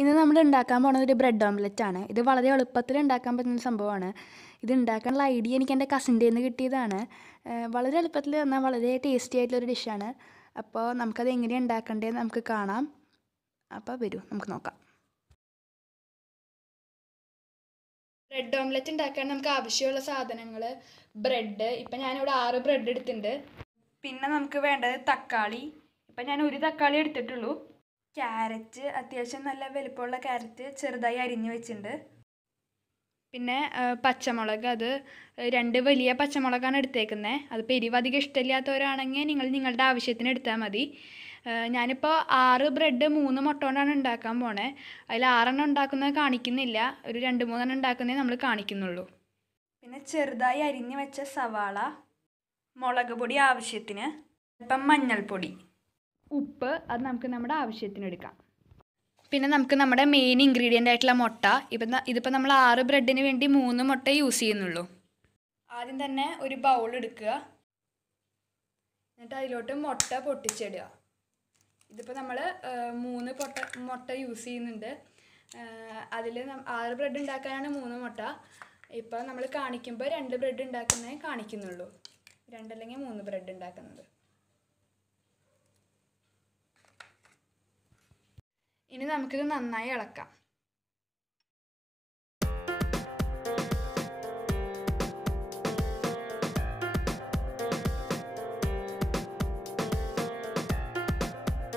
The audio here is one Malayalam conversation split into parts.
ഇന്ന് നമ്മൾ ഉണ്ടാക്കാൻ പോകുന്നത് ഒരു ബ്രെഡ് ഓംലെറ്റ് ആണ്. ഇത് വളരെ എളുപ്പത്തിൽ ഉണ്ടാക്കാൻ പറ്റുന്ന സംഭവമാണ്. ഇത് ഉണ്ടാക്കാനുള്ള ഐഡിയ എനിക്ക് എൻ്റെ കസിൻ്റെ നിന്ന് കിട്ടിയതാണ്. വളരെ എളുപ്പത്തിൽ എന്നാൽ വളരെ ടേസ്റ്റി ആയിട്ടുള്ളൊരു ഡിഷാണ്. അപ്പോൾ നമുക്കത് എങ്ങനെയാണ് ഉണ്ടാക്കേണ്ടതെന്ന് നമുക്ക് കാണാം. അപ്പോൾ വരൂ നമുക്ക് നോക്കാം. ബ്രെഡ് ഓംലെറ്റ് ഉണ്ടാക്കാൻ നമുക്ക് ആവശ്യമുള്ള സാധനങ്ങൾ ബ്രെഡ്. ഇപ്പം ഞാനിവിടെ 6 ബ്രെഡ് എടുത്തിട്ടുണ്ട്. പിന്നെ നമുക്ക് വേണ്ടത് തക്കാളി. ഇപ്പം ഞാൻ ഒരു തക്കാളി എടുത്തിട്ടുള്ളൂ. ക്യാരറ്റ്, അത്യാവശ്യം നല്ല വലുപ്പമുള്ള ക്യാരറ്റ് ചെറുതായി അരിഞ്ഞ് വെച്ചിട്ടുണ്ട്. പിന്നെ പച്ചമുളക്, അത് 2 വലിയ പച്ചമുളകാണ് എടുത്തേക്കുന്നത്. അതിപ്പോൾ എരിവ് അധികം ഇഷ്ടമില്ലാത്തവരാണെങ്കിൽ നിങ്ങൾ നിങ്ങളുടെ ആവശ്യത്തിന് എടുത്താൽ മതി. ഞാനിപ്പോൾ 6 ബ്രെഡ് 3 മുട്ട കൊണ്ടാണ് ഉണ്ടാക്കാൻ പോണേ. അതിൽ 6 ഉണ്ടാക്കുന്നത് കാണിക്കുന്നില്ല, ഒരു 2-3 ഉണ്ടാക്കുന്നേ നമ്മൾ കാണിക്കുന്നുള്ളൂ. പിന്നെ ചെറുതായി അരിഞ്ഞ് വെച്ച സവാള, മുളക് പൊടി ആവശ്യത്തിന്, ഇപ്പം മഞ്ഞൾപ്പൊടി, ഉപ്പ്, അത് നമുക്ക് നമ്മുടെ ആവശ്യത്തിന് എടുക്കാം. പിന്നെ നമുക്ക് നമ്മുടെ മെയിൻ ഇൻഗ്രീഡിയൻ്റ് ആയിട്ടുള്ള മുട്ട. ഇതിപ്പോൾ നമ്മൾ 6 ബ്രെഡിന് വേണ്ടി 3 മുട്ട യൂസ് ചെയ്യുന്നുള്ളൂ. ആദ്യം തന്നെ ഒരു ബൗൾ എടുക്കുക, എന്നിട്ട് അതിലോട്ട് മുട്ട പൊട്ടിച്ചിടുക. ഇതിപ്പോൾ നമ്മൾ 3 മുട്ട യൂസ് ചെയ്യുന്നുണ്ട്. അതിൽ 6 ബ്രെഡ് ഉണ്ടാക്കാനാണ് 3 മുട്ട. ഇപ്പോൾ നമ്മൾ കാണിക്കുമ്പോൾ 2 ബ്രെഡ് ഉണ്ടാക്കുന്നേ കാണിക്കുന്നുള്ളൂ, 2 അല്ലെങ്കിൽ 3 ബ്രെഡ് ഉണ്ടാക്കുന്നത്. ഇനി നമുക്കിത് നന്നായി ഇളക്കാം.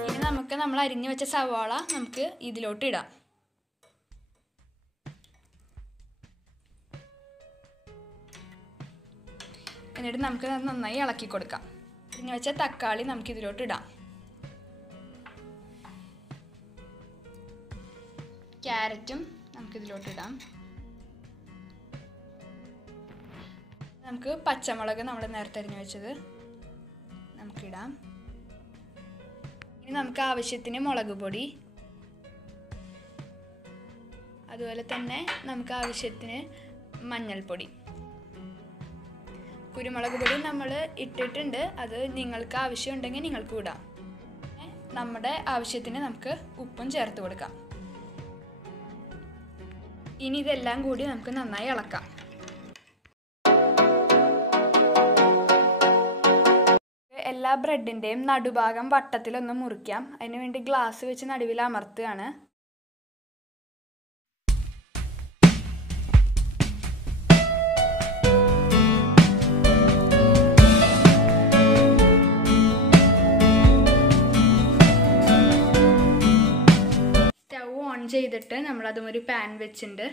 ഇനി നമുക്ക് നമ്മൾ അരിഞ്ഞു വെച്ച സവാള നമുക്ക് ഇതിലോട്ട് ഇടാം. എന്നിട്ട് നമുക്ക് നന്നായി ഇളക്കി കൊടുക്കാം. അരിഞ്ഞു വെച്ച തക്കാളി നമുക്ക് ഇതിലോട്ട് ഇടാം. ക്യാരറ്റും നമുക്കിതിലോട്ട് ഇടാം. നമുക്ക് പച്ചമുളക് നമ്മൾ നേരത്തെ അരിഞ്ഞു വെച്ചത് നമുക്കിടാം. ഇനി നമുക്ക് ആവശ്യത്തിന് മുളക് പൊടി, അതുപോലെ തന്നെ നമുക്ക് ആവശ്യത്തിന് മഞ്ഞൾപ്പൊടി. കുരുമുളക് പൊടി നമ്മൾ ഇട്ടിട്ടുണ്ട്, അത് നിങ്ങൾക്ക് ആവശ്യമുണ്ടെങ്കിൽ നിങ്ങൾക്ക് ഇടാം. നമ്മുടെ ആവശ്യത്തിന് നമുക്ക് ഉപ്പും ചേർത്ത് കൊടുക്കാം. ഇനി ഇതെല്ലാം കൂടി നമുക്ക് നന്നായി ഇളക്കാം. എല്ലാ ബ്രെഡിൻ്റെയും നടുഭാഗം വട്ടത്തിലൊന്ന് മുറിക്കാം. അതിനുവേണ്ടി ഗ്ലാസ് വെച്ച് നടുവിൽ അമർത്തുകയാണ്. ഓൺ ചെയ്തിട്ട് നമ്മളതും ഒരു പാൻ വെച്ചിട്ടുണ്ട്.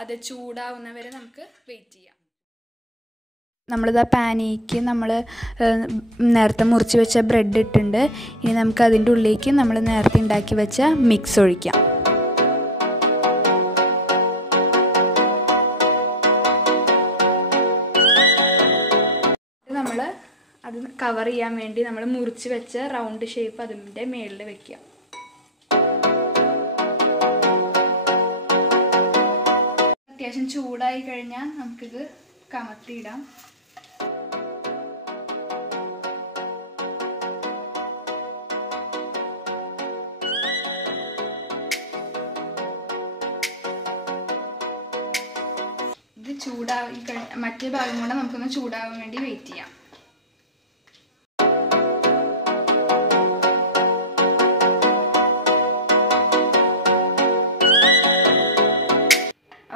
അത് ചൂടാവുന്നവരെ നമുക്ക് വെയിറ്റ് ചെയ്യാം. നമ്മളിത് ആ പാനിലേക്ക് നമ്മൾ നേരത്തെ മുറിച്ച് വെച്ച ബ്രെഡ് ഇട്ടിട്ടുണ്ട്. ഇനി നമുക്ക് അതിൻ്റെ ഉള്ളിലേക്ക് നമ്മൾ നേരത്തെ ഉണ്ടാക്കി വെച്ച മിക്സ് ഒഴിക്കാം. നമ്മൾ അത് കവർ ചെയ്യാൻ വേണ്ടി നമ്മൾ മുറിച്ച് വെച്ച റൗണ്ട് ഷേപ്പ് അതിൻ്റെ മേളിൽ വെക്കുക. അത്യാവശ്യം ചൂടായി കഴിഞ്ഞാൽ നമുക്കിത് കമത്തിയിടാം. ഇത് ചൂടായി മറ്റേ ഭാഗം കൂടെ നമുക്കൊന്ന് ചൂടാവാൻ വേണ്ടി വെയിറ്റ് ചെയ്യാം.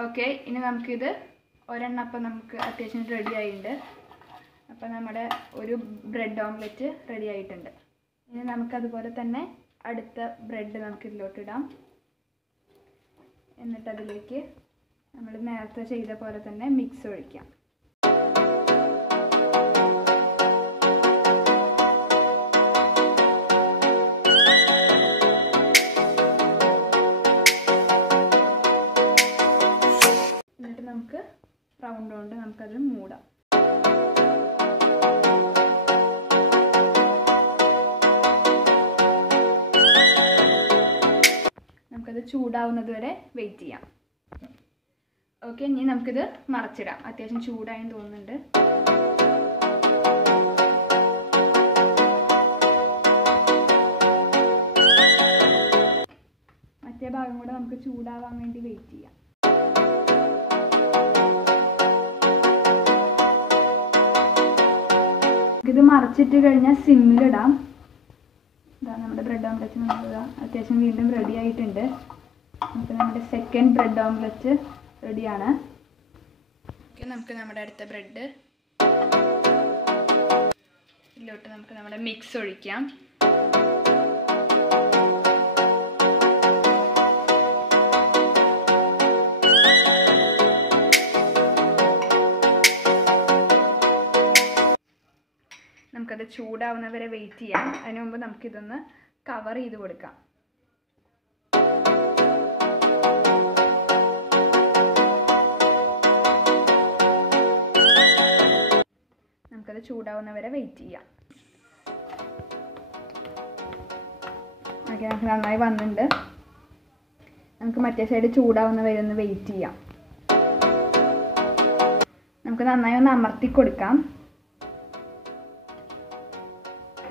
ഓക്കെ, ഇനി നമുക്കിത് ഒരെണ്ണപ്പം നമുക്ക് അത്യാവശ്യം റെഡി ആയിട്ടുണ്ട്. അപ്പോൾ നമ്മുടെ ഒരു ബ്രെഡ് ഓംലെറ്റ് റെഡി ആയിട്ടുണ്ട്. ഇനി നമുക്കതുപോലെ തന്നെ അടുത്ത ബ്രെഡ് നമുക്ക് ഇതിലോട്ടിടാം. എന്നിട്ട് അതിലേക്ക് നമ്മൾ നേരത്തെ ചെയ്ത പോലെ തന്നെ മിക്സ് ഒഴിക്കാം. നമുക്ക് റൗണ്ട് കൊണ്ട് നമുക്കത് മൂടാം. നമുക്കത് ചൂടാവുന്നത് വരെ വെയിറ്റ് ചെയ്യാം. ഓക്കെ, ഇനി നമുക്കിത് മറച്ചിടാം. അത്യാവശ്യം ചൂടായെന്ന് തോന്നുന്നുണ്ട്. മറ്റേ ഭാഗം കൂടെ നമുക്ക് ചൂടാവാൻ വേണ്ടി വെയിറ്റ് ചെയ്യാം. ഇത് മറച്ചിട്ട് കഴിഞ്ഞാൽ സിമ്മിലിടാം. ഇതാ നമ്മുടെ ബ്രെഡ് ഓംലെറ്റ് നമുക്ക് അത്യാവശ്യം വീണ്ടും റെഡി ആയിട്ടുണ്ട്. നമുക്ക് നമ്മുടെ സെക്കൻഡ് ബ്രെഡ് ഓംലെറ്റ് റെഡിയാണ്. ഓക്കെ, നമുക്ക് നമ്മുടെ അടുത്ത ബ്രെഡ് ഇതിലോട്ട് നമുക്ക് നമ്മുടെ മിക്സ് ഒഴിക്കാം. നമുക്കത് ചൂടാവുന്നവരെ വെയിറ്റ് ചെയ്യാം. അതിന് മുമ്പ് നമുക്കിതൊന്ന് കവർ ചെയ്ത് കൊടുക്കാം. നമുക്കത് ചൂടാവുന്നവരെ വെയിറ്റ് ചെയ്യാം. ഓക്കെ, നമുക്ക് നന്നായി വന്നിട്ടുണ്ട്. നമുക്ക് മറ്റേ സൈഡ് ചൂടാവുന്നവരെ ഒന്ന് വെയിറ്റ് ചെയ്യാം. നമുക്ക് നന്നായി ഒന്ന് അമർത്തി കൊടുക്കാം.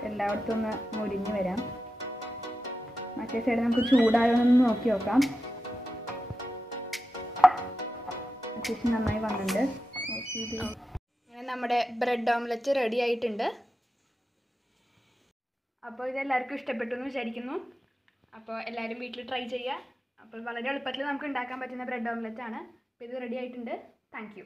എല്ലായിടത്തും ഒന്ന് മുരിഞ്ഞ് വരാം. മറ്റേ സൈഡ് നമുക്ക് ചൂടായോന്ന് നോക്കി നോക്കാം. അത്യാവശ്യം നന്നായി വന്നിട്ടുണ്ട്. അങ്ങനെ നമ്മുടെ ബ്രെഡ് ഓംലെറ്റ് റെഡി ആയിട്ടുണ്ട്. അപ്പോൾ ഇതെല്ലാവർക്കും ഇഷ്ടപ്പെട്ടു എന്ന് വിചാരിക്കുന്നു. അപ്പോൾ എല്ലാവരും വീട്ടിൽ ട്രൈ ചെയ്യുക. അപ്പോൾ വളരെ എളുപ്പത്തിൽ നമുക്ക് ഉണ്ടാക്കാൻ പറ്റുന്ന ബ്രെഡ് ഓംലെറ്റ് ആണ്. അപ്പോൾ ഇത് റെഡി ആയിട്ടുണ്ട്. Thank you.